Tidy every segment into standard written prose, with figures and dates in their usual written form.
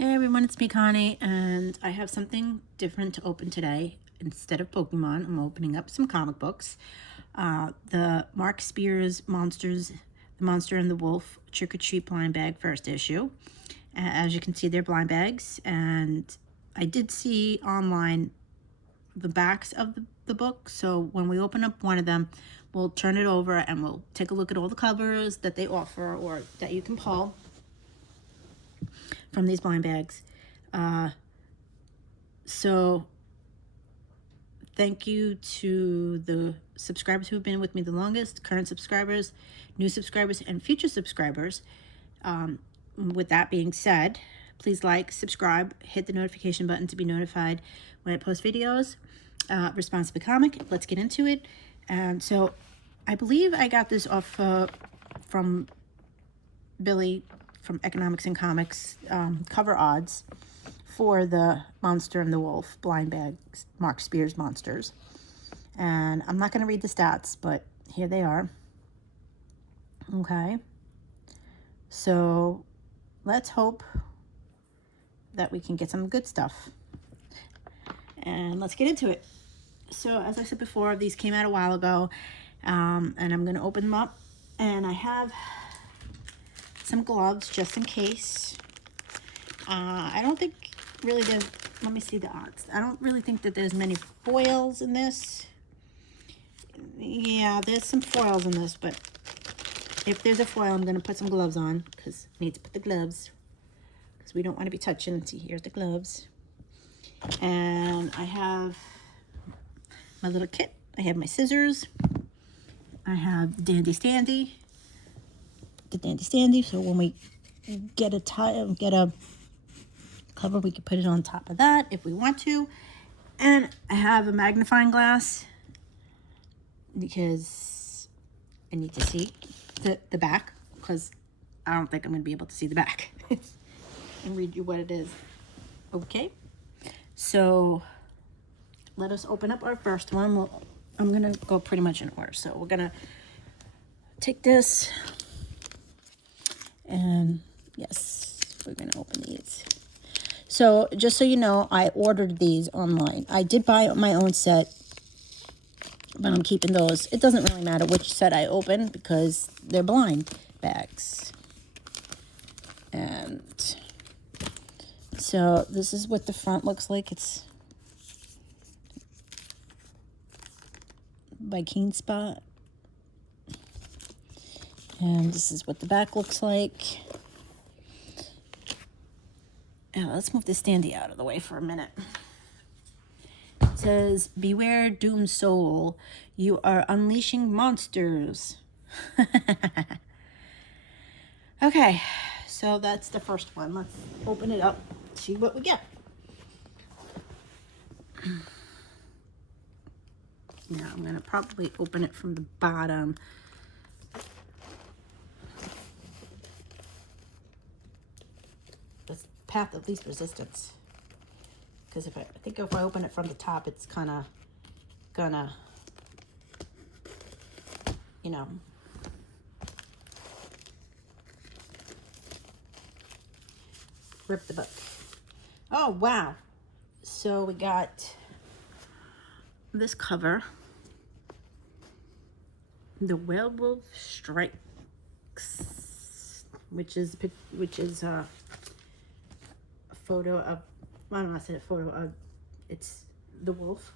Hey everyone, it's me Connie, and I have something different to open today. Instead of Pokemon, I'm opening up some comic books. The Mark Spears Monsters, The Monster and the Wolf Trick or Treat blind bag first issue. As you can see, they're blind bags, and I did see online the backs of the book, so when we open up one of them, we'll turn it over and we'll take a look at all the covers that they offer or that you can pull from these blind bags. So thank you to the subscribers who have been with me the longest, current subscribers, new subscribers, and future subscribers. With that being said, please like, subscribe, hit the notification button to be notified when I post videos. Responsibly Comic, let's get into it. And so I believe I got this off from Billy from Economics and Comics, cover odds for the Monster and the Wolf blind bags, Mark Spears Monsters. And I'm not going to read the stats, but here they are. Okay. So let's hope that we can get some good stuff. And let's get into it. So as I said before, these came out a while ago, and I'm going to open them up. And I have some gloves just in case. I don't think really there's, let me see the odds. I don't really think that there's many foils in this. Yeah, there's some foils in this, but if there's a foil, I'm going to put some gloves on because I need to put the gloves because we don't want to be touching. See, here's the gloves. And I have my little kit. I have my scissors. I have the Dandy Standy. The Dandy Standy, so when we get a cover, we can put it on top of that if we want to. And I have a magnifying glass because I need to see the back, because I don't think I'm going to be able to see the back and read you what it is. Okay, so let us open up our first one. I'm going to go pretty much in order. So we're going to take this, and yes, we're going to open these. So just so you know, I ordered these online. I did buy my own set, but I'm keeping those. It doesn't really matter which set I open because they're blind bags. And so this is what the front looks like. It's by Keen Spot. And this is what the back looks like. Now let's move the standee out of the way for a minute. It says, "Beware, doomed soul. You are unleashing monsters." Okay, so that's the first one. Let's open it up, see what we get. Now I'm going to probably open it from the bottom. The path of least resistance. Because I think if I open it from the top, it's kind of gonna, you know, rip the book. Oh, wow. So we got this cover. The Werewolf Strikes, which is a photo of, I don't know, I said a photo of, it's the wolf.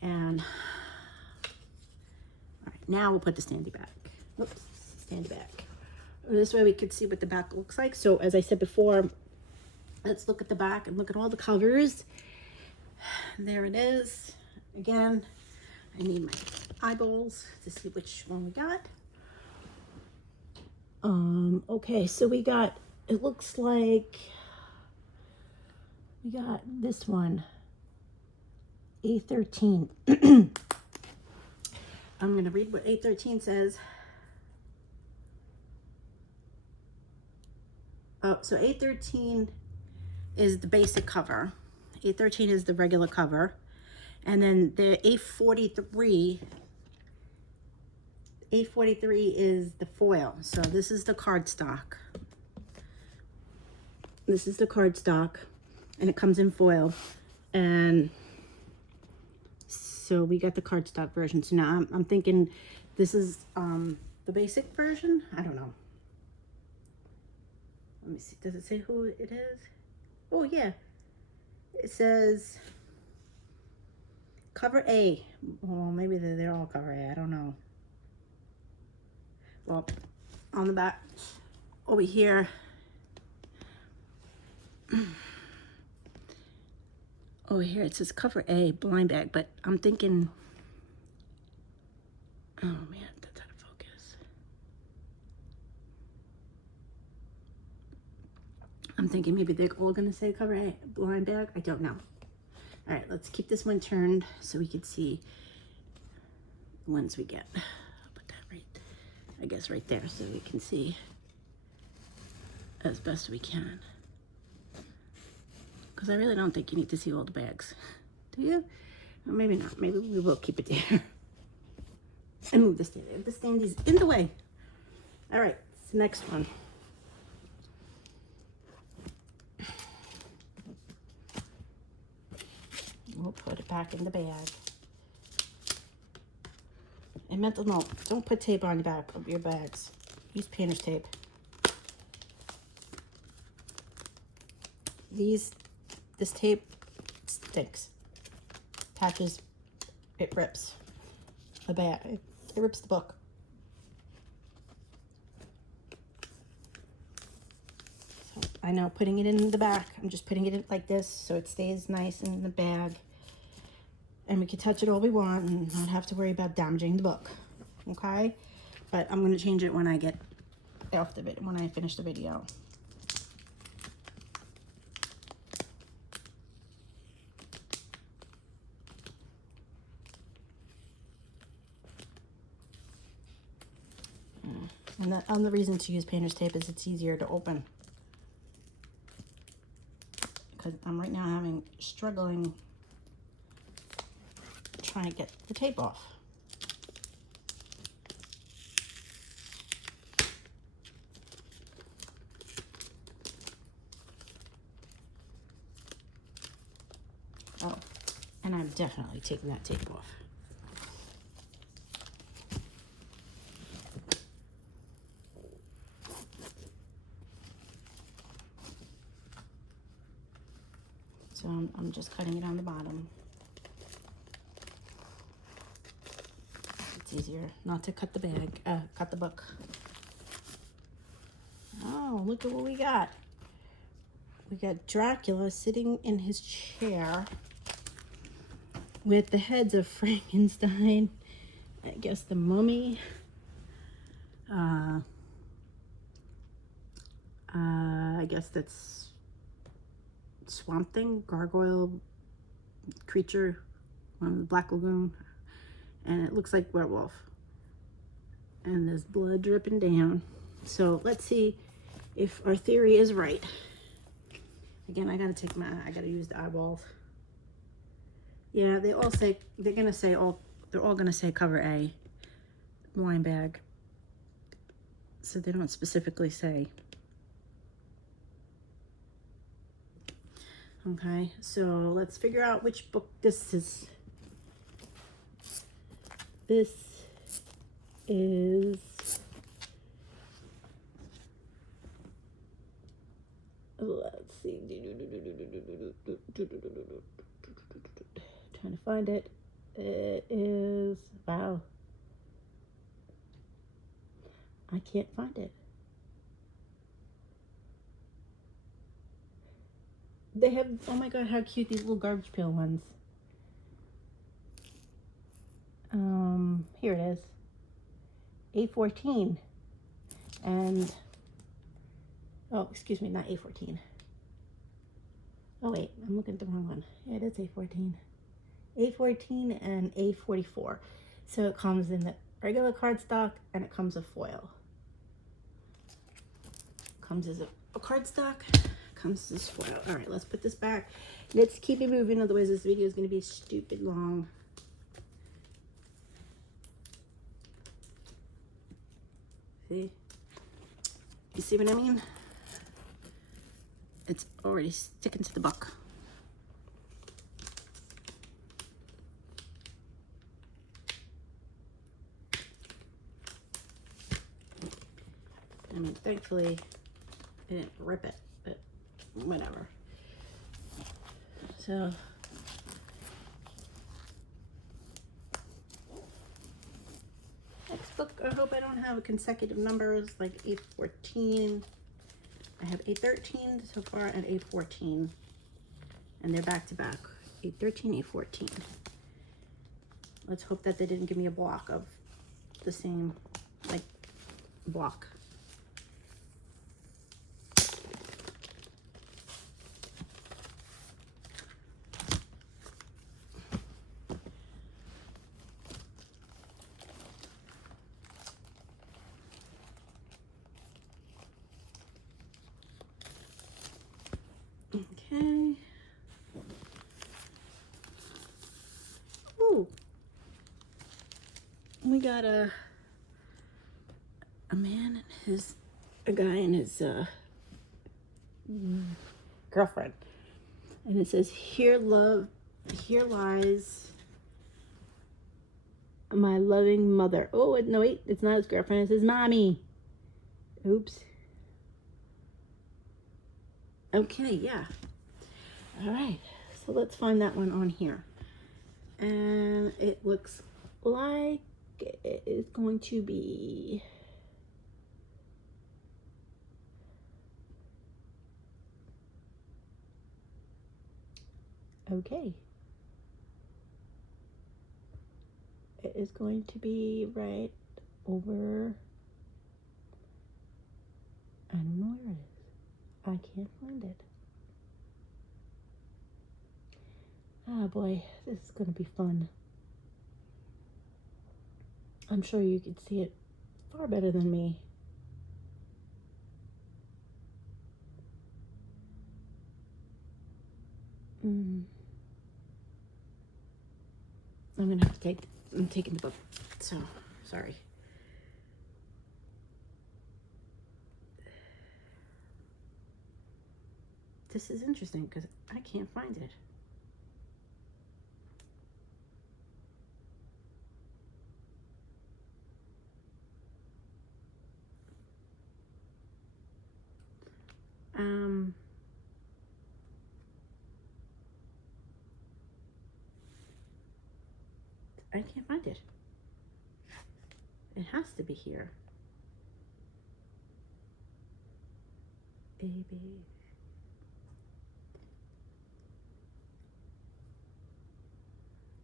And all right, now we'll put the standee back. Oops, stand back. This way we could see what the back looks like. So as I said before, let's look at the back and look at all the covers. There it is. Again, I need my eyeballs to see which one we got. Okay, so we got, it looks like we got this one, A13. I'm going to read what A13 says. Oh, so A13 is the basic cover. A13 is the regular cover. And then the A43 is the foil. So this is the cardstock. This is the cardstock, and it comes in foil. And so we got the cardstock version. So now I'm thinking this is the basic version. I don't know. Let me see. Does it say who it is? Oh, yeah. It says cover A. Well, maybe they're all cover A. I don't know. Well, on the back over here, over here it says cover A, blind bag, but I'm thinking, oh man, that's out of focus. I'm thinking maybe they're all gonna say cover A, blind bag. I don't know. All right, let's keep this one turned so we can see the ones we get. I'll put that right, I guess right there, so we can see as best we can. Because I really don't think you need to see all the bags. Do you? Or maybe not. Maybe we will keep it there. And move the stand. The stand is in the way. All right, it's the next one. We'll put it back in the bag. And mental note, don't put tape on the back of your bags. Use painter's tape. This tape stinks. Attaches, it rips the bag. It rips the book. So I know putting it in the back, I'm just putting it in like this so it stays nice in the bag. And we can touch it all we want and not have to worry about damaging the book. Okay? But I'm going to change it when I get off the video, when I finish the video. And the other reason to use painter's tape is it's easier to open. Because I'm right now struggling trying to get the tape off. Oh, and I'm definitely taking that tape off. So I'm just cutting it on the bottom. It's easier not to cut the cut the book. Oh, look at what we got. We got Dracula sitting in his chair with the heads of Frankenstein, I guess the Mummy, I guess that's Swamp Thing, gargoyle creature, one of the Black Lagoon, and it looks like werewolf. And there's blood dripping down. So let's see if our theory is right. Again, I gotta use the eyeballs. Yeah, they all say, they're all gonna say cover A, blind bag. So they don't specifically say. Okay, so let's figure out which book this is. This is, let's see, trying to find it. It is, wow, I can't find it. They have, oh my god, how cute these little garbage pail ones. Here it is. A14. And, oh, excuse me, not A14. Oh wait, I'm looking at the wrong one. Yeah, it is A14. A14 and A44. So it comes in the regular cardstock and it comes with foil. Comes as a cardstock, comes as foil. All right, let's put this back. Let's keep it moving, otherwise this video is going to be stupid long. See? You see what I mean? It's already sticking to the book. I mean, thankfully, I didn't rip it, but whatever. So, next book, I hope I don't have consecutive numbers like 814. I have 813 so far and 814, and they're back to back. 813, 814. Let's hope that they didn't give me a block of the same, like, block. Okay. Ooh. We got a man and a guy and his girlfriend. And it says, here lies my loving mother. Oh, no, wait, it's not his girlfriend, it's his mommy. Oops. Okay, yeah. All right, so let's find that one on here. And it looks like it is going to be okay. It is going to be right over, I don't know where it is. I can't find it. Oh boy, this is going to be fun. I'm sure you can see it far better than me. I'm gonna have to I'm taking the book, so sorry. This is interesting because I can't find it. I can't find it. It has to be here. Baby.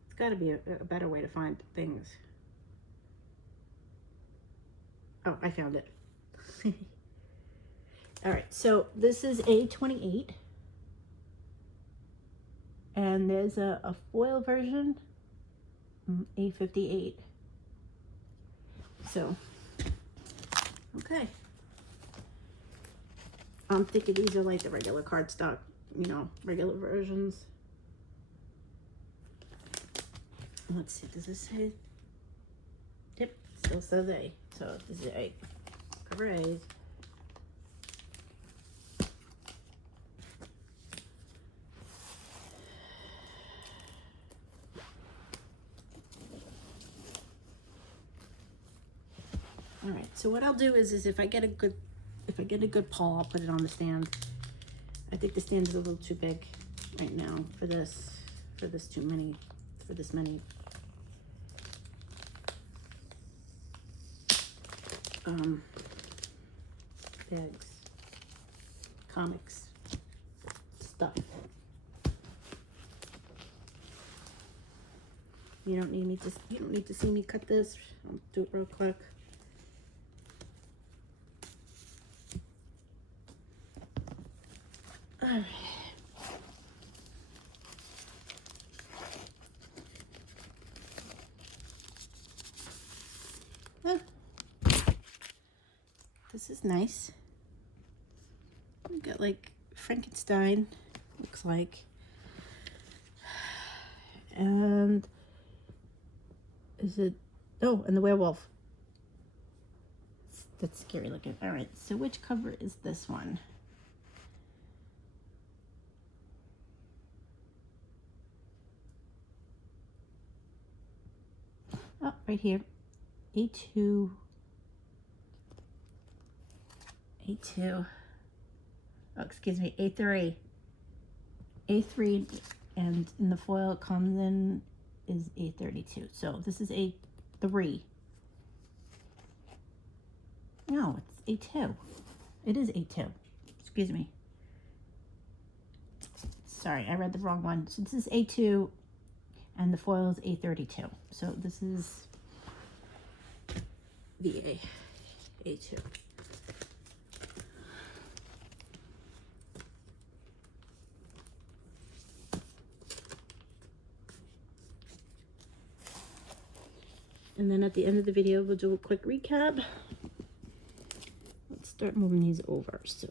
It's got to be a better way to find things. Oh, I found it. All right, so this is A28. And there's a foil version, A58. So, okay. I'm thinking these are like the regular cardstock, regular versions. Let's see, does this say? Yep, still says A. So this is A. Hooray. All right, so what I'll do is if I get a good pull, I'll put it on the stand. I think the stand is a little too big right now for this many bags, comics, stuff. You don't need to see me cut this. I'll do it real quick. All right. Oh. This is nice. We got like Frankenstein, looks like. And is it, oh, and the werewolf. That's scary looking. All right, so which cover is this one? Oh, right here. A2. A2. Oh, excuse me, A3. A3, and in the foil it comes in is A32. So this is A3. No, it's A2. It is A2. Excuse me. Sorry, I read the wrong one. So this is A2, and the foil is A32. So this is the A2. And then at the end of the video, we'll do a quick recap. Let's start moving these over. So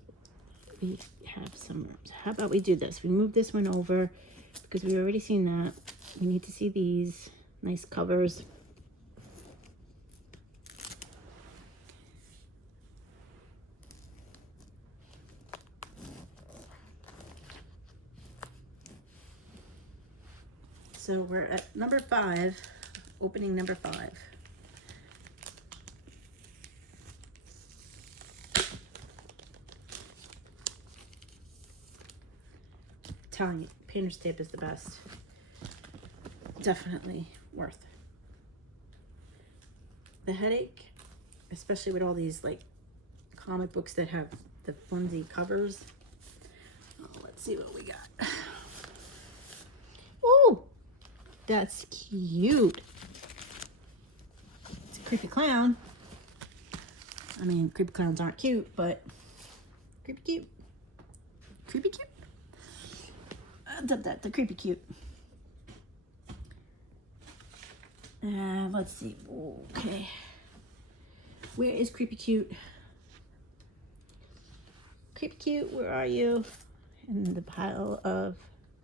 we have some, how about we do this? We move this one over because we've already seen that. We need to see these nice covers. So we're at number 5, opening number 5. Telling you, painter's tape is the best. Definitely worth the headache, especially with all these like comic books that have the flimsy covers. Oh, let's see what we got. Oh, that's cute. It's a creepy clown. I mean, creepy clowns aren't cute, but creepy cute. Creepy cute. The creepy cute. Let's see. Okay. Where is creepy cute? Creepy cute, where are you? In the pile of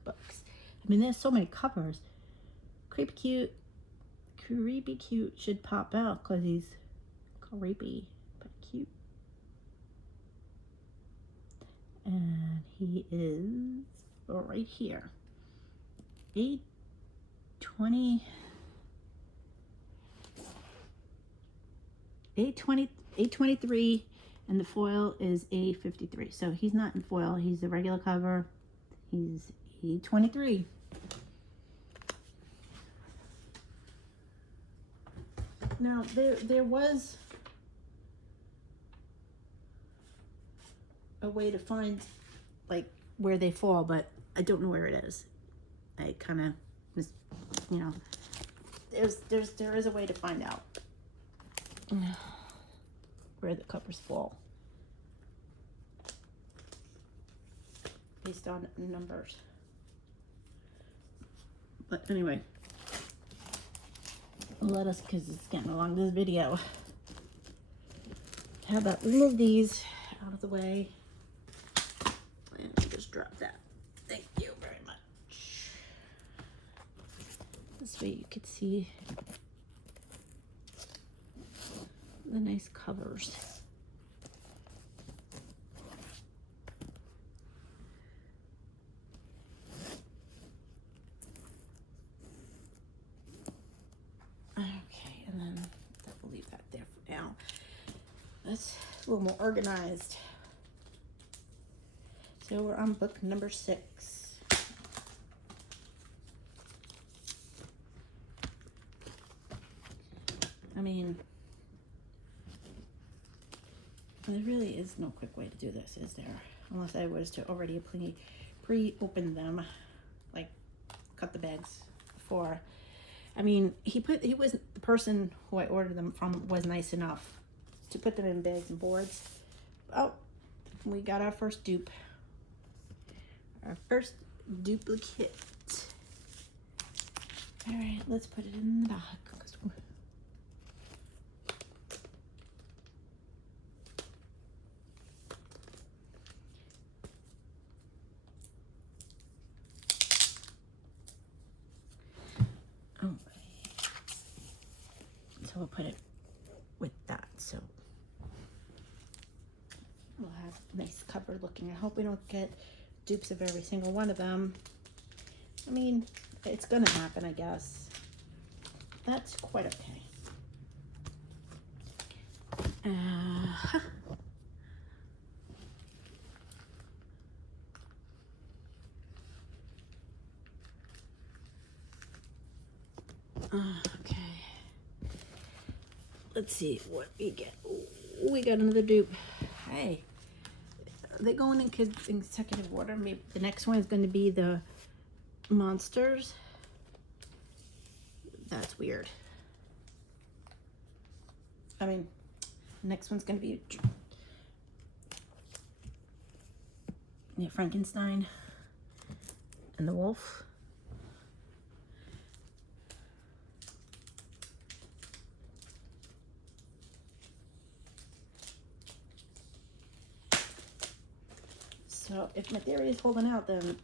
books. I mean, there's so many covers. Creepy cute should pop out because he's creepy but cute. And he is right here. 823, and the foil is A53. So he's not in foil, he's the regular cover. He's A23. Now there was a way to find like where they fall, but I don't know where it is. I kind of was, you know, there is a way to find out where the covers fall based on numbers. But anyway, let us, because it's getting along this video. How about we move these out of the way and just drop that. Thank you very much. This way you could see the nice covers. Okay, and then we'll leave that there for now. That's a little more organized. So we're on book number 6. I mean, there really is no quick way to do this, is there? Unless I was to already pre-open them, like cut the bags before. I mean, he was the person who I ordered them from was nice enough to put them in bags and boards. Oh, we got our first dupe. Our first duplicate. All right, let's put it in the bag. So we'll put it with that. So we'll have nice cover looking. I hope we don't get dupes of every single one of them. I mean, it's gonna happen, I guess. that's quite okay. Okay. Let's see what we get. Ooh, we got another dupe. Hey, they're going in consecutive order. Maybe the next one is going to be the monsters. That's weird. I mean, the next one's going to be Frankenstein and the wolf. So if my theory is holding out, then,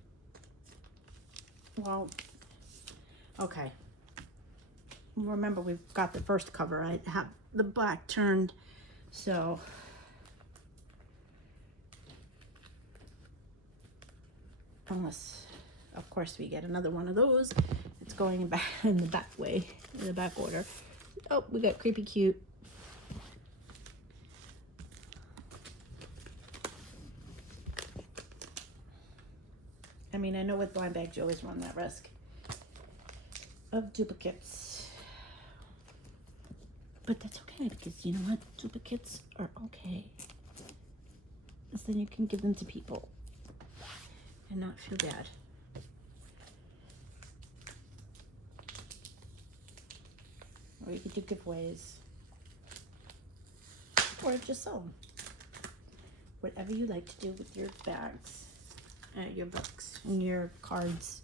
well, okay. Remember, we've got the first cover. I have the black turned, so unless, of course, we get another one of those, it's going back in the back way, in the back order. Oh, we got Creepy Cute. I mean, I know with Blind Bag you always run that risk of duplicates. But that's okay, because you know what? Duplicates are okay. Because then you can give them to people and not feel bad. Or you could do giveaways. Or just sell them. Whatever you like to do with your bags, your books, and your cards.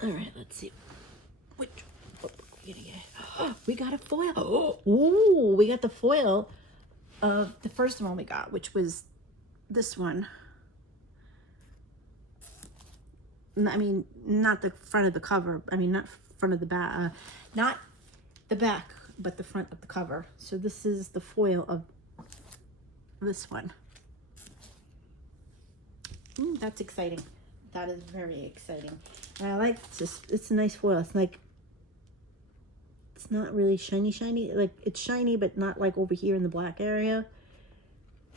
All right, let's see. Which book we gonna get? Oh, we got a foil. Oh, we got the foil of the first one we got, which was this one. I mean, not the front of the cover. I mean, not front of the back. Not the back, but the front of the cover. So this is the foil of this one. That's exciting. That is very exciting. And I like this. It's a nice foil. It's like, it's not really shiny. Like, it's shiny, but not like over here in the black area.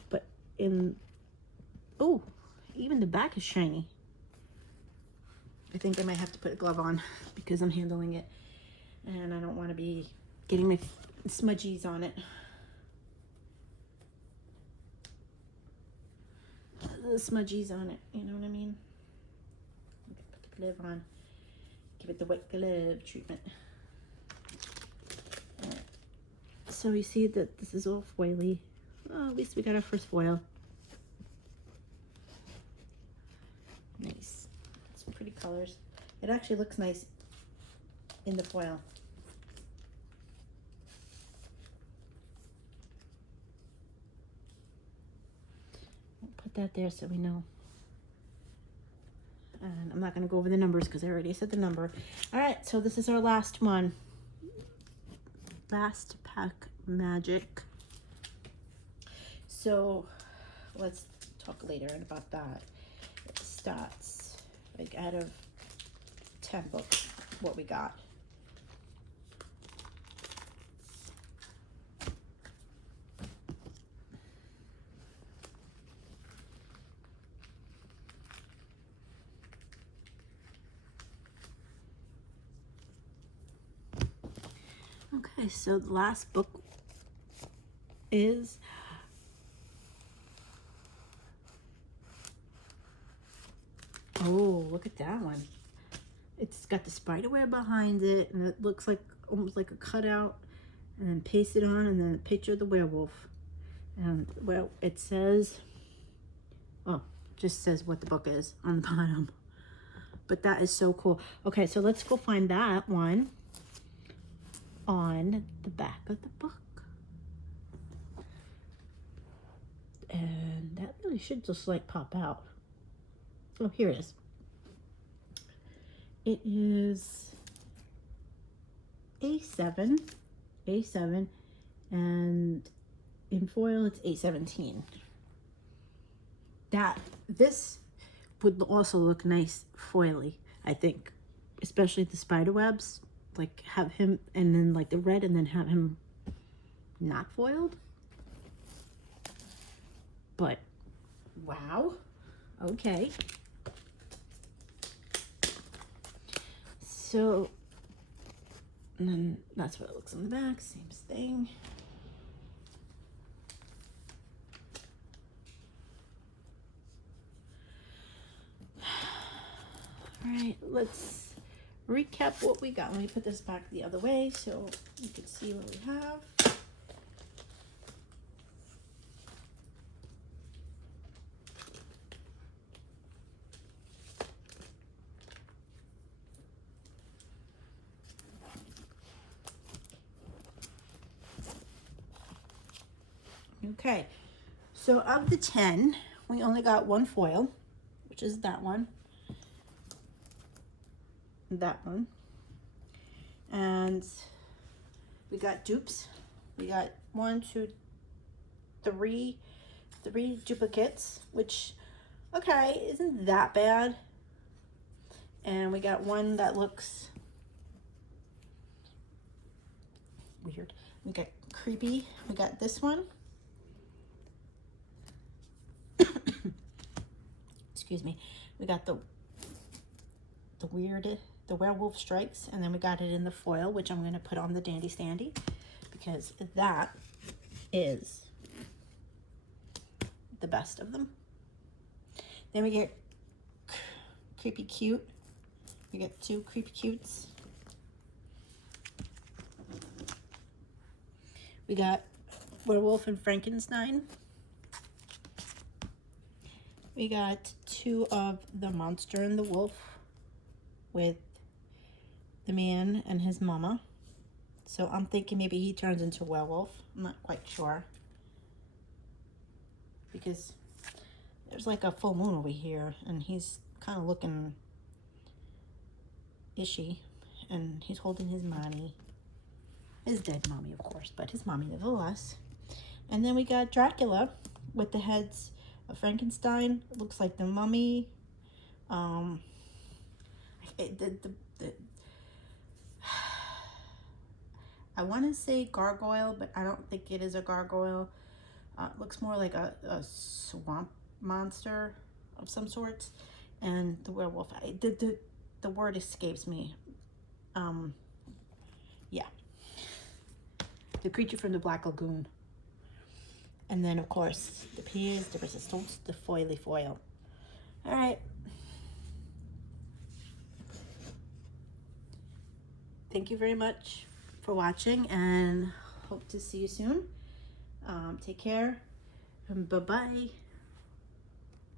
But in, oh, even the back is shiny. I think I might have to put a glove on because I'm handling it. And I don't want to be getting my smudgies on it. The smudgies on it, you know what I mean? Put the glove on. Give it the wet glove treatment. Alright. So you see that this is all foily. Oh, at least we got our first foil. Nice. Some pretty colors. It actually looks nice in the foil. Put that there so we know. And I'm not going to go over the numbers because I already said the number. All right, so this is our last one. Last Pack Magic. So let's talk later about that. Stats, like out of 10 books, what we got. Okay, so the last book is oh, look at that one. It's got the spider web behind it, and it looks like almost like a cutout, and then pasted on, and then a picture of the werewolf. And well, it says, oh, just says what the book is on the bottom. But that is so cool. Okay, so let's go find that one on the back of the book. And that really should just like pop out. Oh, here it is. It is A7, and in foil, it's $8.17. This would also look nice foily, I think, especially the spider webs. Like have him, and then like the red, and then have him not foiled. But wow, okay. So, and then that's what it looks on the back. Same thing. All right, let's recap what we got. Let me put this back the other way so you can see what we have. Okay, so of the 10, we only got one foil, which is that one, and we got dupes. We got 1, 2, 3 duplicates, which, okay, isn't that bad. And we got one that looks weird. We got creepy. We got this one. Excuse me. We got the werewolf stripes, and then we got it in the foil, which I'm going to put on the Dandy Standy because that is the best of them. Then we get creepy cute. We get 2 creepy cutes. We got Werewolf and Frankenstein. We got 2 of the Monster and the Wolf with the man and his mama. So I'm thinking maybe he turns into a werewolf. I'm not quite sure, because there's like a full moon over here and he's kind of looking ishy, and he's holding his mommy, his dead mommy of course, but his mommy nevertheless. And then we got Dracula with the heads of Frankenstein. It looks like the mummy. I want to say gargoyle, but I don't think it is a gargoyle. It looks more like a swamp monster of some sort. And the werewolf, the word escapes me. Yeah. The creature from the Black Lagoon. And then, of course, the pièce de résistance, the foily foil. All right. Thank you very much for watching, and hope to see you soon. Take care, and bye-bye.